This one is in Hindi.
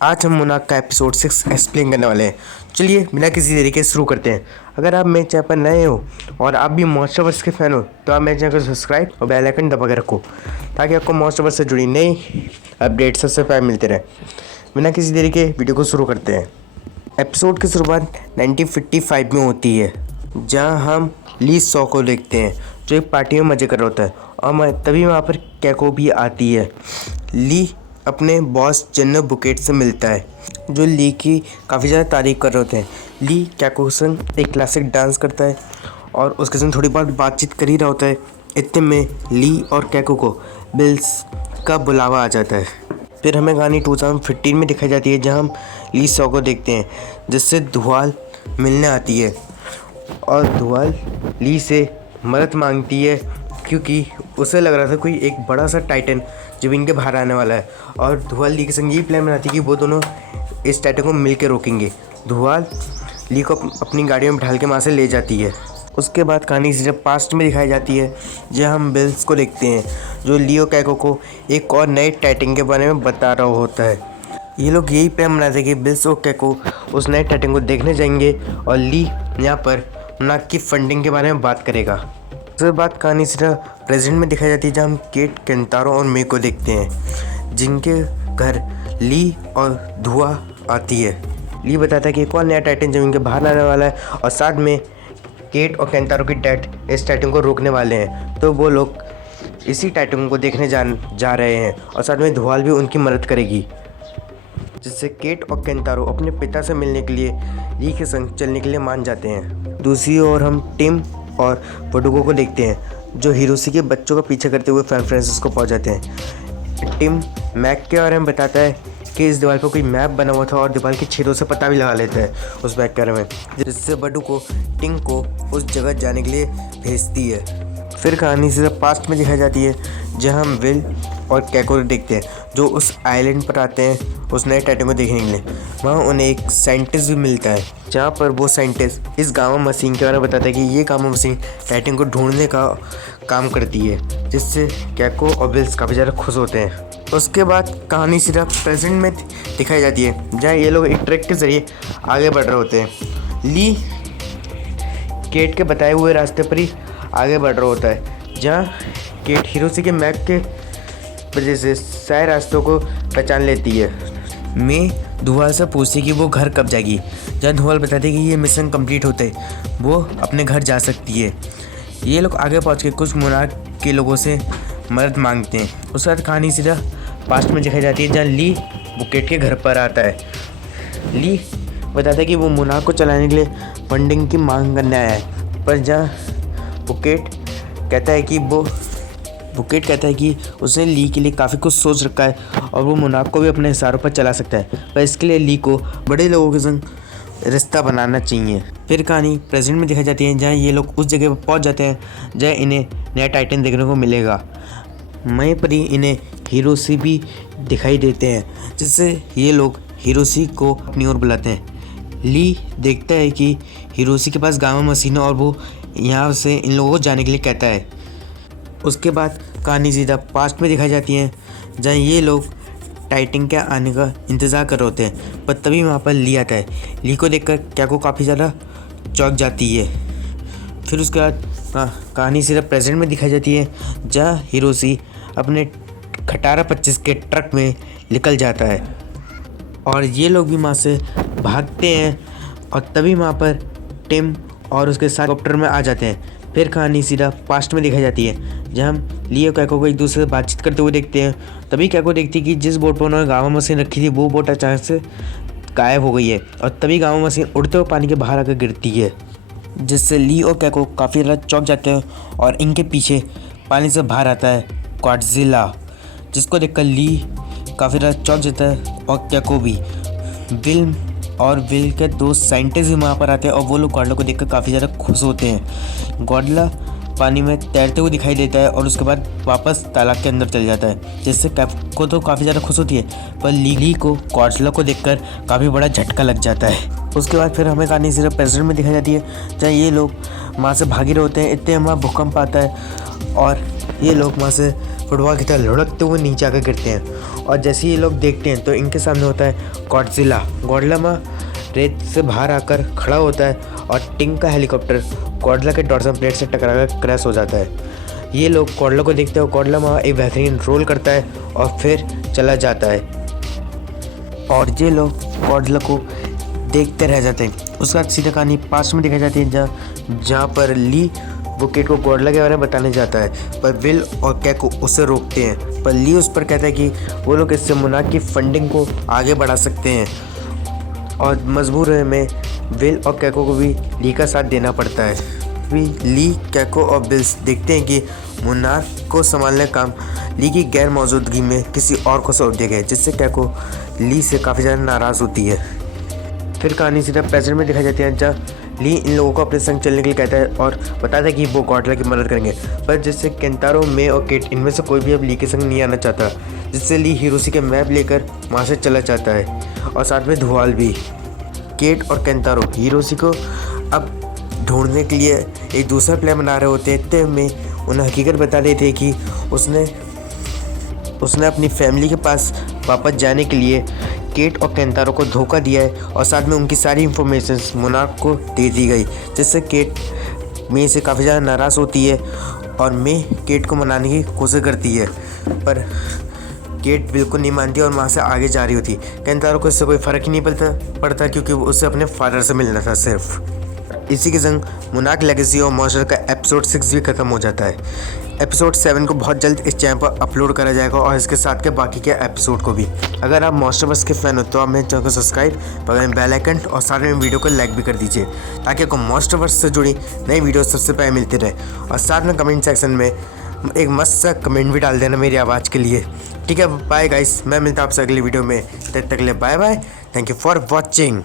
आज हम मोनाक का एपिसोड 6 एक्सप्लेन करने वाले हैं। चलिए बिना किसी देरी के शुरू करते हैं। अगर आप मेरे चैनल पर नए हो और आप भी मॉन्स्टरवर्स के फ़ैन हो तो आप मेरे चैनल को सब्सक्राइब और बेल आइकन दबा के रखो ताकि आपको मॉन्स्टरवर्स से जुड़ी नई अपडेट सबसे पहले मिलते रहे। बिना किसी देरी के वीडियो को शुरू करते हैं। एपिसोड की शुरुआत 1955 में होती है, जहाँ हम ली सॉ को देखते हैं जो एक पार्टी में मज़े कर रहा होता है और तभी वहाँ पर कैको भी आती है। ली अपने बॉस जनरल बुकेट से मिलता है जो ली की काफ़ी ज़्यादा तारीफ़ कर रहे होते हैं। ली कैको के संग एक क्लासिक डांस करता है और उसके संग थोड़ी बहुत बातचीत कर ही रहा होता है। इतने में ली और कैको को बिल्स का बुलावा आ जाता है। फिर हमें कहानी 2015 में दिखाई जाती है, जहाँ हम ली सॉ को देखते हैं जिससे धुआल मिलने आती है और धुआल ली से मदद मांगती है क्योंकि उसे लग रहा था कोई एक बड़ा सा टाइटन ज़मीन के बाहर आने वाला है और धुआल ली के संग ये प्लान बनाती है कि वो दोनों इस टाइटन को मिल के रोकेंगे। धुआल ली को अपनी गाड़ियों में ढाल के वहाँ से ले जाती है। उसके बाद कहानी सिर्फ पास्ट में दिखाई जाती है, जहाँ हम बिल्स को देखते हैं जो ली और कैको को एक और नए टाइटन के बारे में बता रहा होता है। ये लोग यही प्लान बनाते हैं कि बिल्स और कैको उस नए टाइटन को देखने जाएंगे और ली यहाँ पर मोनाक की फंडिंग के बारे में बात करेगा। उसके बाद कहानी सिर्फ प्रेजेंट में दिखाई जाती है, जहाँ हम केट, केंतारो और मे को देखते हैं जिनके घर ली और धुआं आती है। ली बताता है कि एक और नया टाइटन ज़मीन के बाहर आने वाला है और साथ में केट और केंतारो की डैड इस टाइटन को रोकने वाले हैं, तो वो लोग इसी टाइटन को देखने जा रहे हैं और साथ में धुआल भी उनकी मदद करेगी, जिससे केट और केंतारो अपने पिता से मिलने के लिए ली के संग चलने के लिए मान जाते हैं। दूसरी ओर हम टिम और वडुगो को देखते हैं जो हिरोशी के बच्चों का पीछा करते हुए सैन फ्रांसिस्को पहुंच जाते हैं। टिम मैक के बारे में बताता है कि इस दीवार पर कोई मैप बना हुआ था और दीवार के छेदों से पता भी लगा लेता है उस मैप के बारे में, जिससे वडुगो टिम को उस जगह जाने के लिए भेजती है। फिर कहानी सिर्फ पास्ट में दिखाई जाती है, जहाँ हम विल और कैको देखते हैं जो उस आइलैंड पर आते हैं उस नए टाइटन को देखने के लिए। वहाँ उन्हें एक साइंटिस्ट भी मिलता है, जहाँ पर वो साइंटिस्ट इस गामा मशीन के बारे में बताता है कि ये गामा मशीन टाइटन को ढूंढने का काम करती है, जिससे कैको और विल्स काफ़ी ज़्यादा खुश होते हैं। उसके बाद कहानी सिर्फ प्रेजेंट में दिखाई जाती है, जहाँ ये लोग एक ट्रैक के ज़रिए आगे बढ़ रहे होते हैं। ली केट के बताए हुए रास्ते पर ही आगे बढ़ रहा होता है, जहाँ केट हिरोशी के मैप के वजह से सारे रास्तों को पहचान लेती है। मैं धुआल से पूछती कि वो घर कब जाएगी, जहाँ धुआल बताती कि ये मिशन कंप्लीट होते वो अपने घर जा सकती है। ये लोग आगे पहुँच के कुछ मोनाक के लोगों से मदद मांगते हैं। उसके बाद कहानी सीधा पास्ट में दिखाई जाती है, जहाँ ली बुकेट के घर पर आता है। ली बताता है कि वो मोनाक को चलाने के लिए फंडिंग की मांग करने आया है, पर जहाँ बुकेट कहता है कि उसने ली के लिए काफ़ी कुछ सोच रखा है और वो मोनाक को भी अपने हिसारों पर चला सकता है, पर इसके लिए ली को बड़े लोगों के संग रिश्ता बनाना चाहिए। फिर कहानी प्रेजेंट में दिखाई जाती है, जहाँ ये लोग उस जगह पर पहुंच जाते हैं जहाँ इन्हें नया टाइटन देखने को मिलेगा। वहीं पर ही इन्हें हिरोशी भी दिखाई देते हैं, जिससे ये लोग हिरोशी को अपनी ओर बुलाते हैं। ली देखता है कि हिरोशी के पास गामा मशीन है और वो यहाँ से इन लोगों को जाने के लिए कहता है। उसके बाद कहानी सीधा पास्ट में दिखाई जाती है, जहाँ ये लोग टाइटन के आने का इंतज़ार कर रहे होते हैं, पर तभी वहाँ पर ली आता है। ली को देखकर कैको काफ़ी ज़्यादा चौंक जाती है। फिर उसके बाद कहानी सिर्फ प्रेजेंट में दिखाई जाती है, जहाँ हिरोशी अपने खटारा 25 के ट्रक में निकल जाता है और ये लोग भी वहाँ से भागते हैं और तभी वहाँ पर टिम और उसके साथ हेलीकॉप्टर में आ जाते हैं। फिर कहानी सीधा पास्ट में दिखाई जाती है, जहाँ हम ली और कैको को एक दूसरे से बातचीत करते हुए देखते हैं। तभी कैको देखती है कि जिस बोट पर उन्होंने गामा मशीन रखी थी वो बोट अचानक से गायब हो गई है और तभी गामा मशीन उड़ते हुए पानी के बाहर आकर गिरती है, जिससे ली और कैको काफ़ी ज़्यादा चौंक जाते हैं और इनके पीछे पानी से बाहर आता है गॉडजिला, जिसको देखकर ली काफ़ी ज़्यादा चौंक जाता है और कैको भी। विल के दोस्त साइंटिस्ट भी वहाँ पर आते हैं और वो लोग गॉडला को देखकर काफ़ी ज़्यादा खुश होते हैं। गॉडला पानी में तैरते हुए दिखाई देता है और उसके बाद वापस तालाब के अंदर चल जाता है, जिससे कैको तो काफ़ी ज़्यादा खुश होती है, पर ली को गॉडजिला को देखकर काफ़ी बड़ा झटका लग जाता है। उसके बाद फिर हमें कहानी सिर्फ प्रेजेंट में दिखाई जाती है, जहाँ ये लोग वहाँ से भागे रहे होते हैं। इतने वहाँ भूकंप आता है और ये लोग वहाँ से फुटबॉल की तरह लुढ़कते हुए नीचे आकर गिरते हैं और जैसे ही ये लोग देखते हैं तो इनके सामने होता है गॉडजिला। गॉडजिला रेत से बाहर आकर खड़ा होता है और टिंग का हेलीकॉप्टर गॉडजिला के डॉर्सन प्लेट से टकराकर क्रैश हो जाता है। ये लोग गॉडजिला को देखते हैं। गॉडजिला एक बेहतरीन रोल करता है और फिर चला जाता है और ये लोग गॉडजिला को देखते रह जाते हैं। उसके बाद सीधा कहानी पास में दिखाई जाती है जहाँ पर ली वो केट को गॉडजिला के बारे में बताने जाता है, पर विल और कैको उसे रोकते हैं। पर ली उस पर कहता है कि वो लोग इससे मोनार्क की फंडिंग को आगे बढ़ा सकते हैं और मजबूर में विल और कैको को भी ली का साथ देना पड़ता है। भी ली, कैको और बिल देखते हैं कि मोनार्क को संभालने का काम ली की गैर मौजूदगी में किसी और को सौंप दिया गया, जिससे कैको ली से काफ़ी ज़्यादा नाराज़ होती है। फिर कहानी सीधा प्रेजेंट में दिखाई जाती है जहाँ ली इन लोगों को अपने संग चलने के लिए कहता है और बताता है कि वो गॉडजिला की मदद करेंगे, पर जिससे केंतारो, मे और केट इनमें से कोई भी अब ली के संग नहीं आना चाहता, जिससे ली हिरोशी के मैप लेकर वहाँ से चला जाता है और साथ में धुआल भी। केट और केंतारो हिरोशी को अब ढूंढने के लिए एक दूसरा प्लान बना रहे होते हैं। इतने में उन्हें हकीकत बता देते हैं कि उसने अपनी फैमिली के पास वापस जाने के लिए केट और केंतारो को धोखा दिया है और साथ में उनकी सारी इंफॉर्मेशंस मोनार्क को दे दी गई, जिससे केट मे से काफ़ी ज़्यादा नाराज़ होती है और मे केट को मनाने की कोशिश करती है, पर केट बिल्कुल नहीं मानती और वहाँ से आगे जा रही होती। केंतारो को इससे कोई फ़र्क ही नहीं पड़ता क्योंकि उससे अपने फादर से मिलना था सिर्फ। इसी के संग मोनार्क लेगेसी और मॉन्स्टर का एपिसोड 6 भी खत्म हो जाता है। एपिसोड 7 को बहुत जल्द इस चैनल पर अपलोड करा जाएगा और इसके साथ के बाकी के एपिसोड को भी। अगर आप मॉन्स्टरवर्स के फ़ैन हो तो आप मेरे चैनल को सब्सक्राइब, बगल में बेल आइकन और साथ में वीडियो को लाइक भी कर दीजिए ताकि आपको मॉन्स्टरवर्स से जुड़ी नई वीडियो सबसे पहले मिलती रहे। और साथ में कमेंट सेक्शन में एक मस्त सा कमेंट भी डाल देना मेरी आवाज़ के लिए। ठीक है, बाय गाइस, मैं मिलता हूँ आपसे अगली वीडियो में। तब तक के लिए bye bye, thank you for watching.